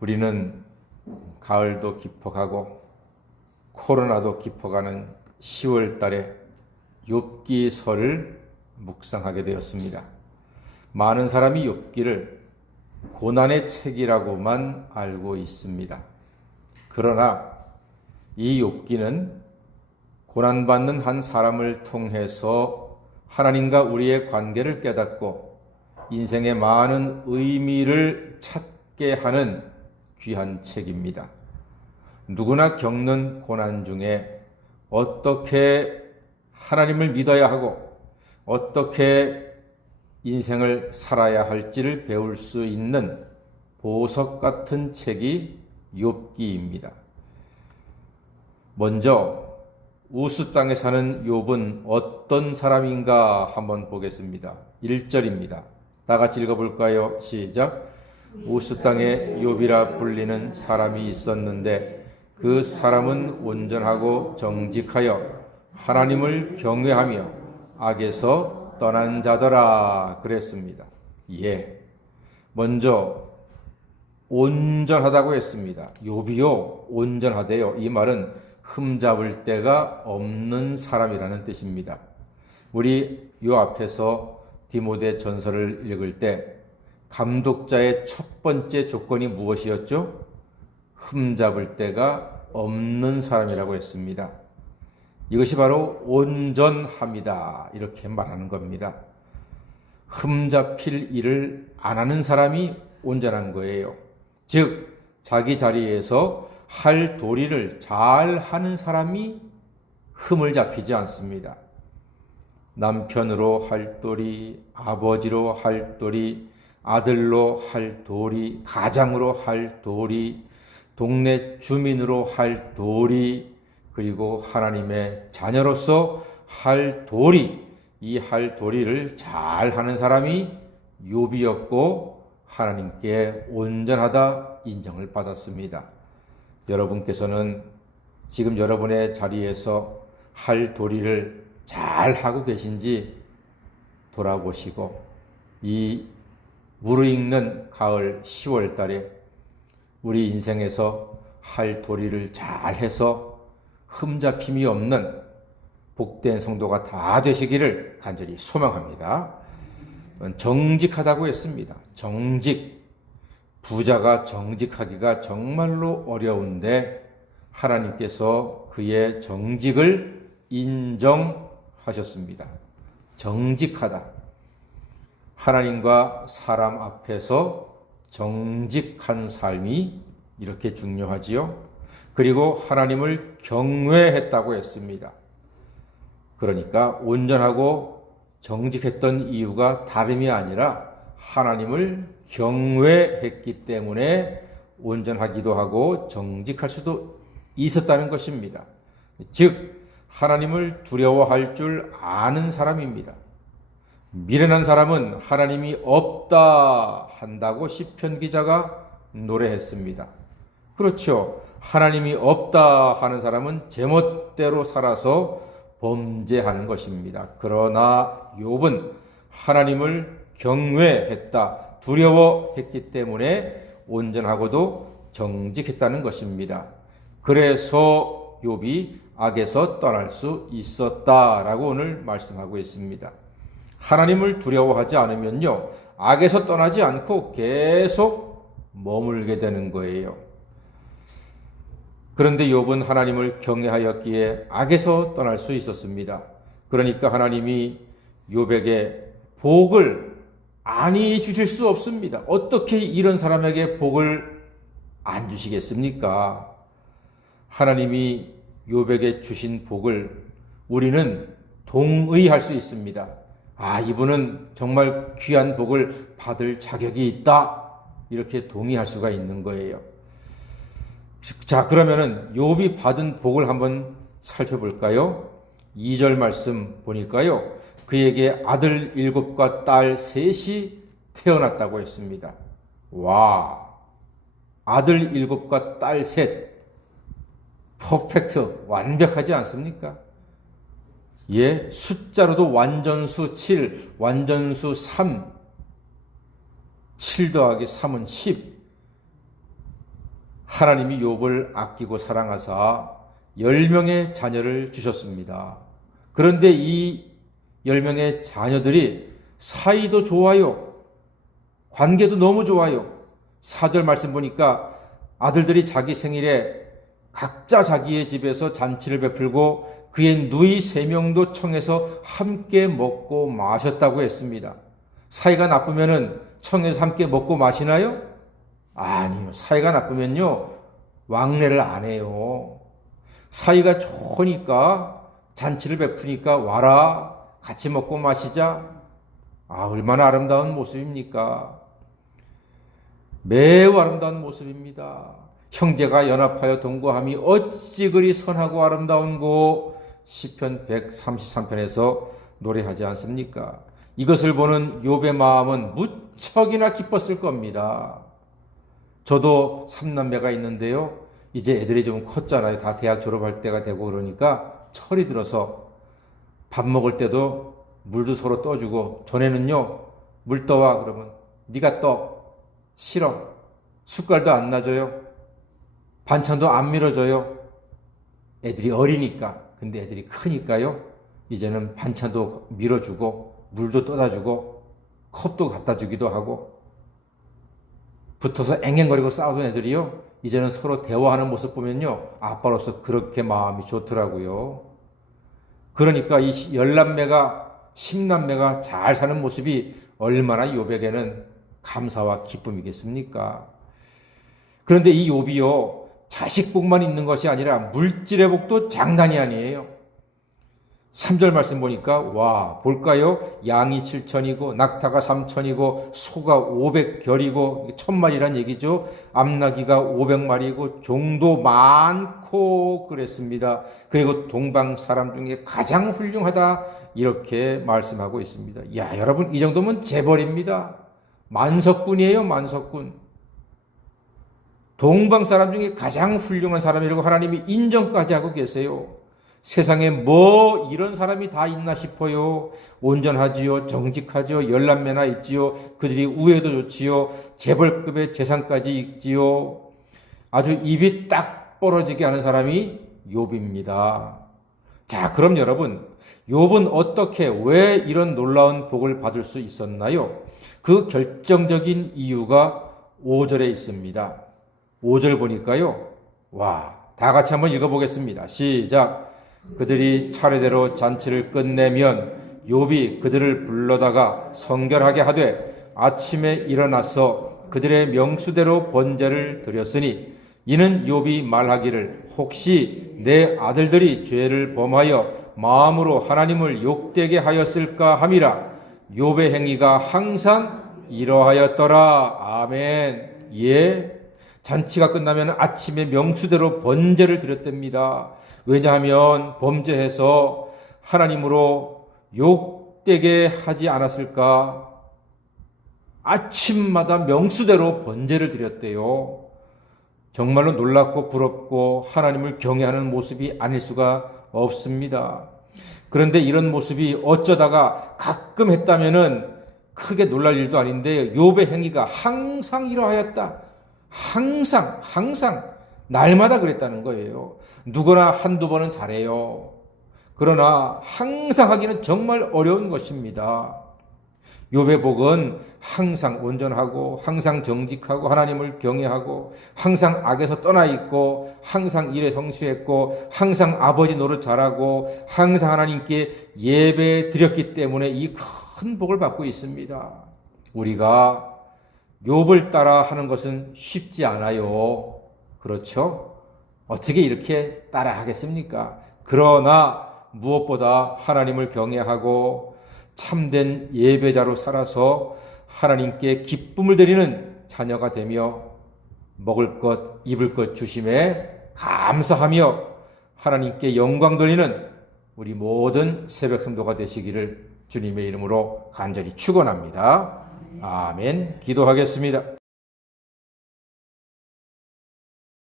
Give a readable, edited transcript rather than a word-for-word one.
우리는 가을도 깊어가고 코로나도 깊어가는 10월 달에 욥기서를 묵상하게 되었습니다. 많은 사람이 욥기를 고난의 책이라고만 알고 있습니다. 그러나 이 욥기는 고난받는 한 사람을 통해서 하나님과 우리의 관계를 깨닫고 인생의 많은 의미를 찾게 하는 귀한 책입니다. 누구나 겪는 고난 중에 어떻게 하나님을 믿어야 하고 어떻게 인생을 살아야 할지를 배울 수 있는 보석 같은 책이 욥기입니다. 먼저 우스 땅에 사는 욥은 어떤 사람인가 한번 보겠습니다. 1절입니다. 다 같이 읽어볼까요? 시작. 우스 땅에 욥이라 불리는 사람이 있었는데 그 사람은 온전하고 정직하여 하나님을 경외하며 악에서 떠난 자더라 그랬습니다. 예, 먼저 온전하다고 했습니다. 욥이요 온전하대요. 이 말은 흠잡을 데가 없는 사람이라는 뜻입니다. 우리 요 앞에서 디모데 전서를 읽을 때 감독자의 첫 번째 조건이 무엇이었죠? 흠잡을 데가 없는 사람이라고 했습니다. 이것이 바로 온전함이다 이렇게 말하는 겁니다. 흠잡힐 일을 안 하는 사람이 온전한 거예요. 즉 자기 자리에서 할 도리를 잘 하는 사람이 흠을 잡히지 않습니다. 남편으로 할 도리, 아버지로 할 도리, 아들로 할 도리, 가장으로 할 도리, 동네 주민으로 할 도리, 그리고 하나님의 자녀로서 할 도리, 이 할 도리를 잘 하는 사람이 욥이었고 하나님께 온전하다 인정을 받았습니다. 여러분께서는 지금 여러분의 자리에서 할 도리를 잘 하고 계신지 돌아보시고 이 무르익는 가을 10월 달에 우리 인생에서 할 도리를 잘 해서 흠잡힘이 없는 복된 성도가 다 되시기를 간절히 소망합니다. 정직하다고 했습니다. 정직. 부자가 정직하기가 정말로 어려운데 하나님께서 그의 정직을 인정하셨습니다. 정직하다. 하나님과 사람 앞에서 정직한 삶이 이렇게 중요하지요. 그리고 하나님을 경외했다고 했습니다. 그러니까 온전하고 정직했던 이유가 다름이 아니라 하나님을 경외했기 때문에 온전하기도 하고 정직할 수도 있었다는 것입니다. 즉 하나님을 두려워할 줄 아는 사람입니다. 미련한 사람은 하나님이 없다 한다고 시편 기자가 노래했습니다. 그렇죠. 하나님이 없다 하는 사람은 제멋대로 살아서 범죄하는 것입니다. 그러나 욥은 하나님을 경외했다, 두려워했기 때문에 온전하고도 정직했다는 것입니다. 그래서 욥이 악에서 떠날 수 있었다라고 오늘 말씀하고 있습니다. 하나님을 두려워하지 않으면요, 악에서 떠나지 않고 계속 머물게 되는 거예요. 그런데 욥은 하나님을 경외하였기에 악에서 떠날 수 있었습니다. 그러니까 하나님이 욥에게 복을 아니 주실 수 없습니다. 어떻게 이런 사람에게 복을 안 주시겠습니까? 하나님이 욥에게 주신 복을 우리는 동의할 수 있습니다. 아, 이분은 정말 귀한 복을 받을 자격이 있다. 이렇게 동의할 수가 있는 거예요. 자, 그러면은 욥이 받은 복을 한번 살펴볼까요? 2절 말씀 보니까요. 그에게 아들 7과 딸 3이 태어났다고 했습니다. 와, 아들 7과 딸 3. 퍼펙트, 완벽하지 않습니까? 예, 숫자로도 완전수 7, 완전수 3, 7 더하기 3은 10. 하나님이 욥을 아끼고 사랑하사 10명의 자녀를 주셨습니다. 그런데 이 10명의 자녀들이 사이도 좋아요. 관계도 너무 좋아요. 4절 말씀 보니까 아들들이 자기 생일에 각자 자기의 집에서 잔치를 베풀고 그의 누이 3명도 청해서 함께 먹고 마셨다고 했습니다. 사이가 나쁘면은 청해서 함께 먹고 마시나요? 아니요. 사이가 나쁘면요, 왕래를 안 해요. 사이가 좋으니까 잔치를 베푸니까 와라, 같이 먹고 마시자. 얼마나 아름다운 모습입니까? 매우 아름다운 모습입니다. 형제가 연합하여 동거함이 어찌 그리 선하고 아름다운고 시편 133편에서 노래하지 않습니까? 이것을 보는 욥의 마음은 무척이나 기뻤을 겁니다. 저도 3남매가 있는데요. 이제 애들이 좀 컸잖아요. 다 대학 졸업할 때가 되고 그러니까 철이 들어서 밥 먹을 때도 물도 서로 떠주고, 전에는요, 물 떠와 그러면 네가 떠. 싫어. 숟갈도 안 놔줘요. 반찬도 안 밀어줘요. 애들이 어리니까. 근데 애들이 크니까요, 이제는 반찬도 밀어주고 물도 떠다주고 컵도 갖다 주기도 하고, 붙어서 앵앵거리고 싸우던 애들이요, 이제는 서로 대화하는 모습 보면요, 아빠로서 그렇게 마음이 좋더라고요. 그러니까 이 10남매가 10남매가 잘 사는 모습이 얼마나 욥에게는 감사와 기쁨이겠습니까? 그런데 이 욥이요, 자식 복만 있는 것이 아니라 물질의 복도 장난이 아니에요. 3절 말씀 보니까 와, 볼까요? 양이 7천이고 낙타가 3천이고 소가 500결이고 1000마리란 얘기죠. 암나귀가 500마리고 종도 많고 그랬습니다. 그리고 동방 사람 중에 가장 훌륭하다, 이렇게 말씀하고 있습니다. 야, 여러분, 이 정도면 재벌입니다. 만석군이에요, 만석군. 동방 사람 중에 가장 훌륭한 사람이라고 하나님이 인정까지 하고 계세요. 세상에 뭐 이런 사람이 다 있나 싶어요. 온전하지요, 정직하지요, 10남매나 있지요, 그들이 우애도 좋지요, 재벌급의 재산까지 있지요. 아주 입이 딱 벌어지게 하는 사람이 욥입니다. 자, 그럼 여러분, 욥은 어떻게, 왜 이런 놀라운 복을 받을 수 있었나요? 그 결정적인 이유가 5절에 있습니다. 5절 보니까요, 와, 다 같이 한번 읽어보겠습니다. 시작. 그들이 차례대로 잔치를 끝내면 욥이 그들을 불러다가 성결하게 하되 아침에 일어나서 그들의 명수대로 번제를 드렸으니, 이는 욥이 말하기를 혹시 내 아들들이 죄를 범하여 마음으로 하나님을 욕되게 하였을까 함이라. 욥의 행위가 항상 이러하였더라. 아멘. 예. 잔치가 끝나면 아침에 명수대로 번제를 드렸답니다. 왜냐하면 범죄해서 하나님으로 욕되게 하지 않았을까? 아침마다 명수대로 번제를 드렸대요. 정말로 놀랍고 부럽고 하나님을 경외하는 모습이 아닐 수가 없습니다. 그런데 이런 모습이 어쩌다가 가끔 했다면은 크게 놀랄 일도 아닌데, 욥의 행위가 항상 이러하였다. 항상 날마다 그랬다는 거예요. 누구나 한두 번은 잘해요. 그러나 항상 하기는 정말 어려운 것입니다. 욥의 복은 항상 온전하고 항상 정직하고 하나님을 경외하고 항상 악에서 떠나 있고 항상 일에 성실했고 항상 아버지 노릇 잘하고 항상 하나님께 예배 드렸기 때문에 이 큰 복을 받고 있습니다. 우리가 욥을 따라 하는 것은 쉽지 않아요. 그렇죠? 어떻게 이렇게 따라 하겠습니까? 그러나 무엇보다 하나님을 경외하고 참된 예배자로 살아서 하나님께 기쁨을 드리는 자녀가 되며 먹을 것, 입을 것 주심에 감사하며 하나님께 영광 돌리는 우리 모든 새벽 성도가 되시기를 주님의 이름으로 간절히 축원합니다. 아멘. 기도하겠습니다.